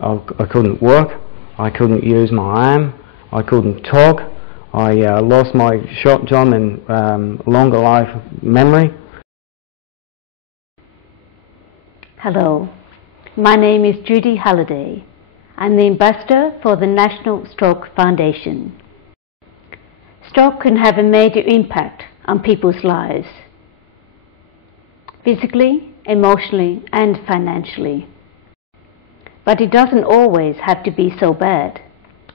I couldn't work, I couldn't use my arm, I couldn't talk, I lost my short-term and longer life memory. Hello, my name is Judy Halliday. I'm the ambassador for the National Stroke Foundation. Stroke can have a major impact on people's lives, physically, emotionally and financially. But it doesn't always have to be so bad.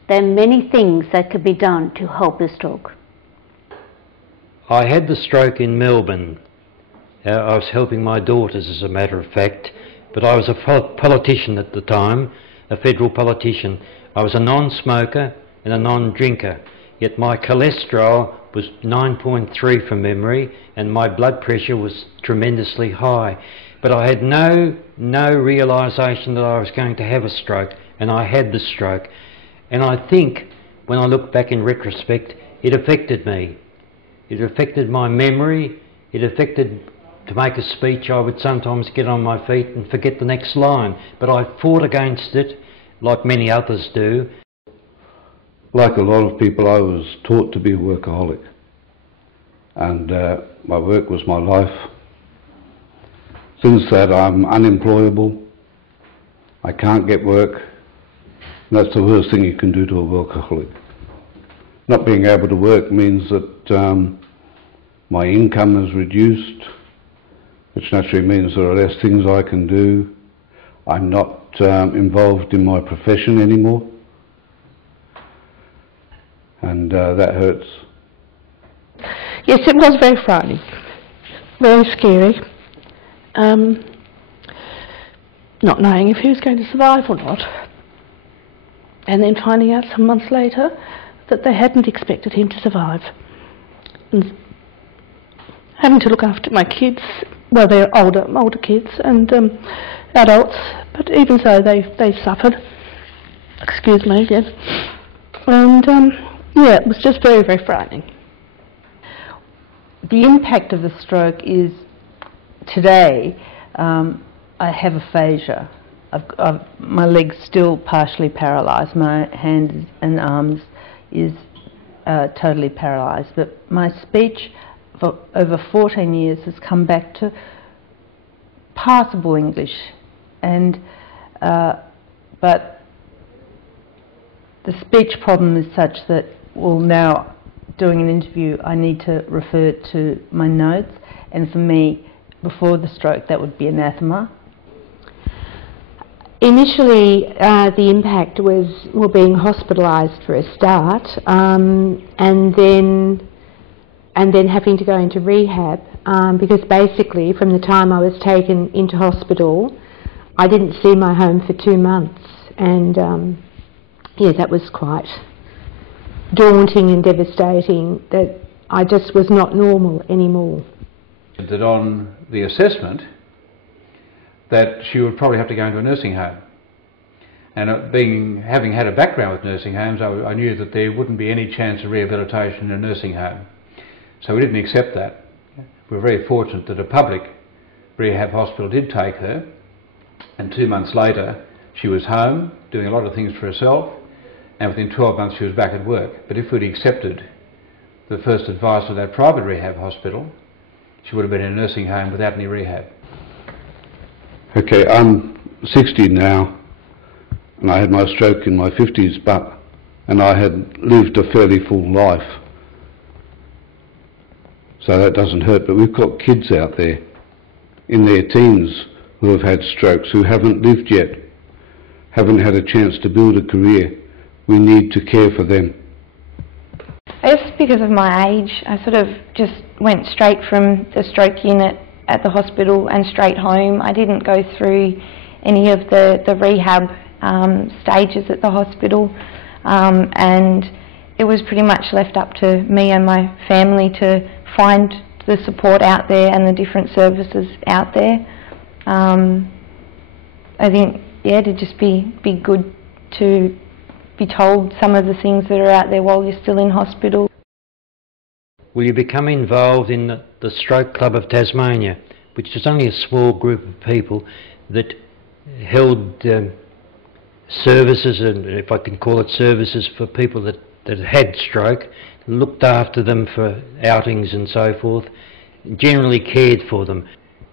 There are many things that could be done to help the stroke. I had the stroke in Melbourne. I was helping my daughters, as a matter of fact, but I was a politician at the time, a federal politician. I was a non-smoker and a non-drinker, yet my cholesterol was 9.3 from memory and my blood pressure was tremendously high. But I had no realisation that I was going to have a stroke, and I had the stroke. And I think, when I look back in retrospect, it affected me. It affected my memory, it affected, to make a speech, I would sometimes get on my feet and forget the next line. But I fought against it, like many others do. Like a lot of people, I was taught to be a workaholic. And my work was my life. Since that, I'm unemployable, I can't get work, and that's the worst thing you can do to a workaholic. Not being able to work means that my income is reduced, which naturally means there are less things I can do. I'm not involved in my profession anymore, and that hurts. Yes, it was very frightening, very scary. Not knowing if he was going to survive or not, and then finding out some months later that they hadn't expected him to survive, and having to look after my kids. Well, they're older kids and adults, but even so they suffered. Excuse me, yes. And yeah, it was just very, very frightening. The impact of the stroke is, today, I have aphasia. My leg's still partially paralysed. My hands and arms is totally paralysed. But my speech for over 14 years has come back to passable English. And but the speech problem is such that, well, now doing an interview, I need to refer to my notes, and for me, before the stroke, that would be anathema. Initially, the impact was being hospitalised for a start, and then having to go into rehab, because basically from the time I was taken into hospital, I didn't see my home for 2 months, and yeah, that was quite daunting and devastating, that I just was not normal anymore. That on the assessment that she would probably have to go into a nursing home, and having had a background with nursing homes, I knew that there wouldn't be any chance of rehabilitation in a nursing home, so we didn't accept that. We were very fortunate that a public rehab hospital did take her, and 2 months later she was home doing a lot of things for herself, and within 12 months she was back at work. But if we'd accepted the first advice of that private rehab hospital, she would have been in a nursing home without any rehab. Okay, I'm 60 now, and I had my stroke in my 50s, and I had lived a fairly full life, so that doesn't hurt. But we've got kids out there in their teens who have had strokes, who haven't lived yet, haven't had a chance to build a career. We need to care for them. I guess because of my age, I sort of just went straight from the stroke unit at the hospital and straight home. I didn't go through any of the rehab stages at the hospital, and it was pretty much left up to me and my family to find the support out there and the different services out there. I think, yeah, to just be good to be told some of the things that are out there while you're still in hospital. Will you become involved in the Stroke Club of Tasmania, which is only a small group of people that held services, and if I can call it services, for people that had stroke, looked after them for outings and so forth, generally cared for them,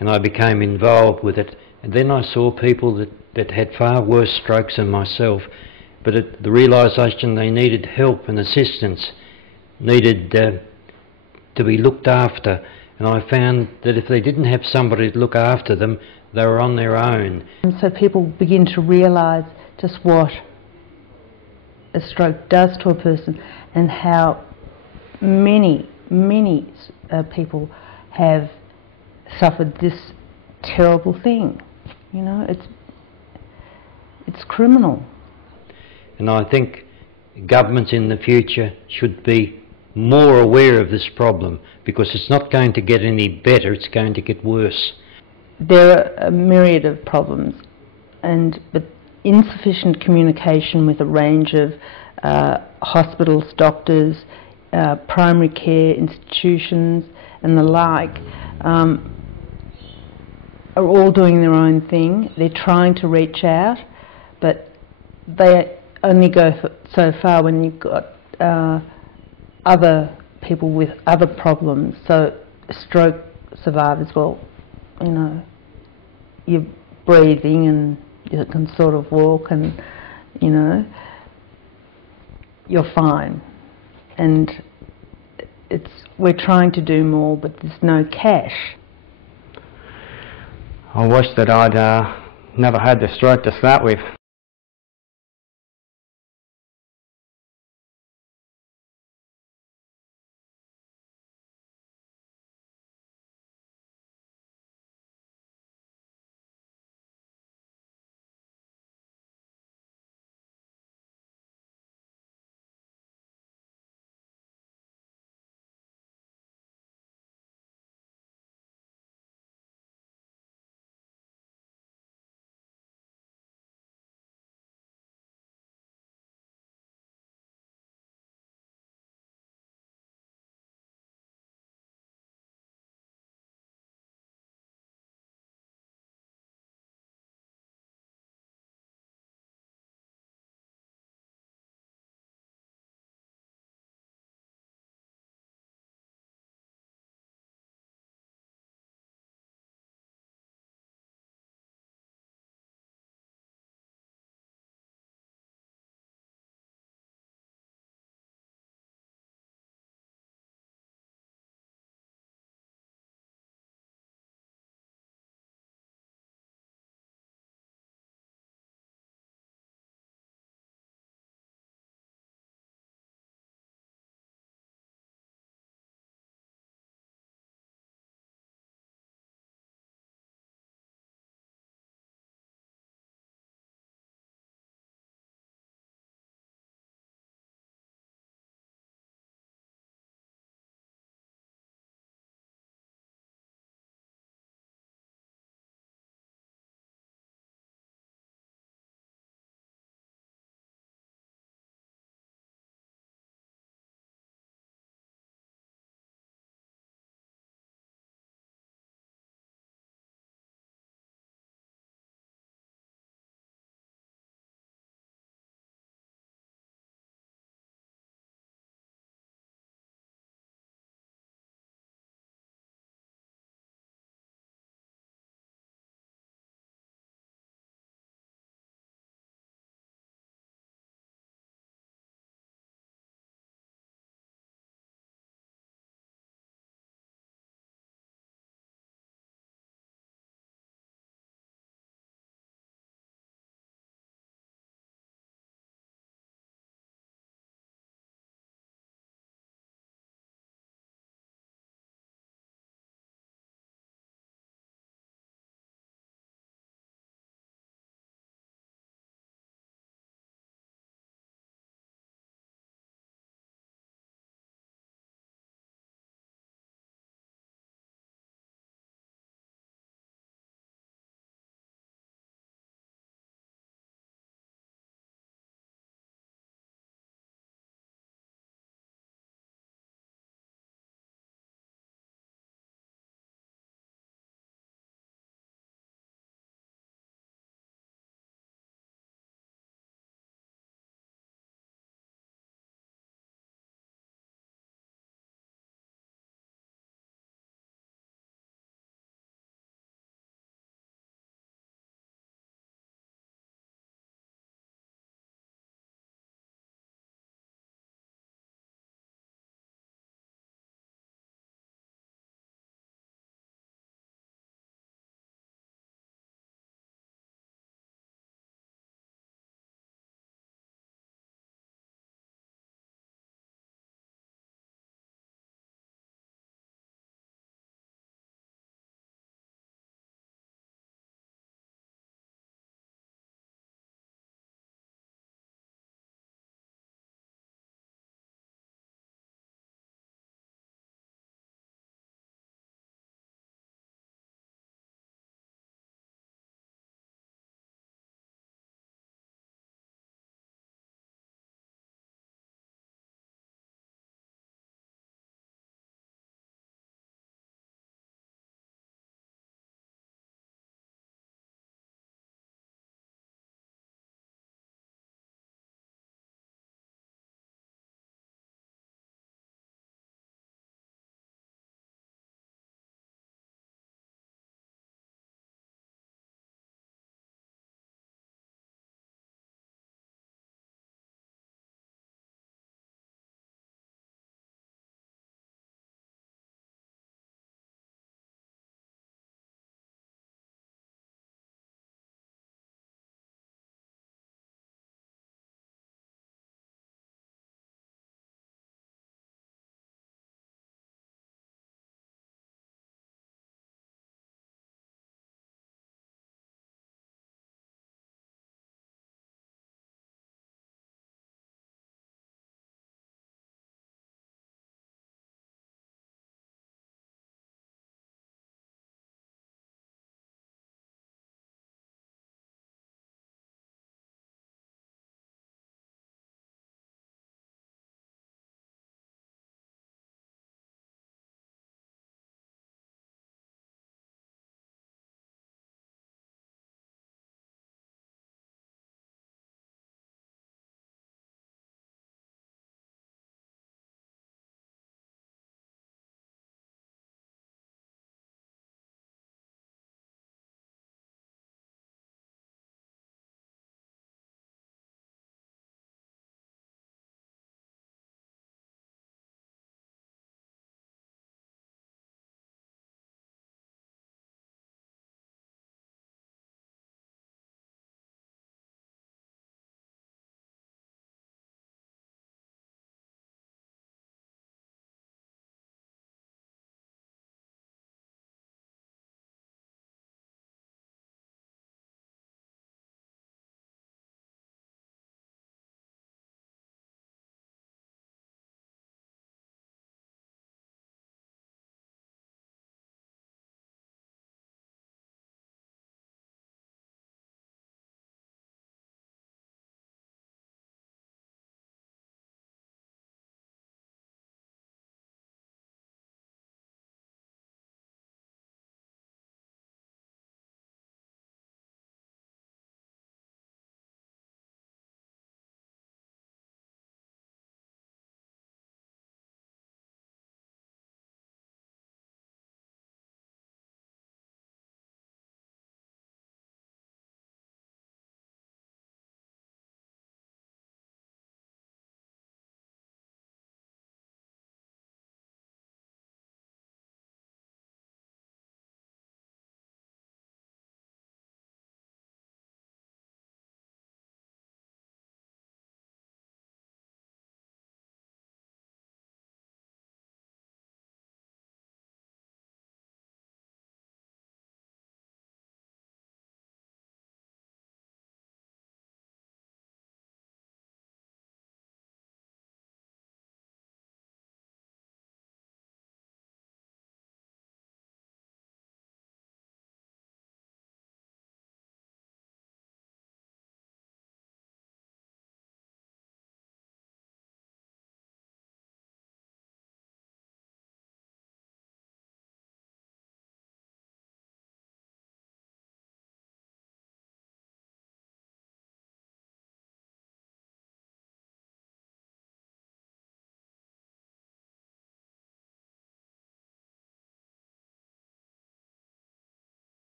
and I became involved with it. And then I saw people that had far worse strokes than myself, but the realisation they needed help and assistance, needed to be looked after, and I found that if they didn't have somebody to look after them, they were on their own. And so people begin to realise just what a stroke does to a person, and how many people have suffered this terrible thing. You know, it's criminal. And I think governments in the future should be more aware of this problem, because it's not going to get any better, it's going to get worse. There are a myriad of problems, but insufficient communication with a range of hospitals, doctors, primary care institutions and the like are all doing their own thing. They're trying to reach out, but they only go so far when you've got other people with other problems. So stroke survivors, well, you know, you're breathing and you can sort of walk, and you know, you're fine. And we're trying to do more, but there's no cash. I wish that I'd never had the stroke to start with.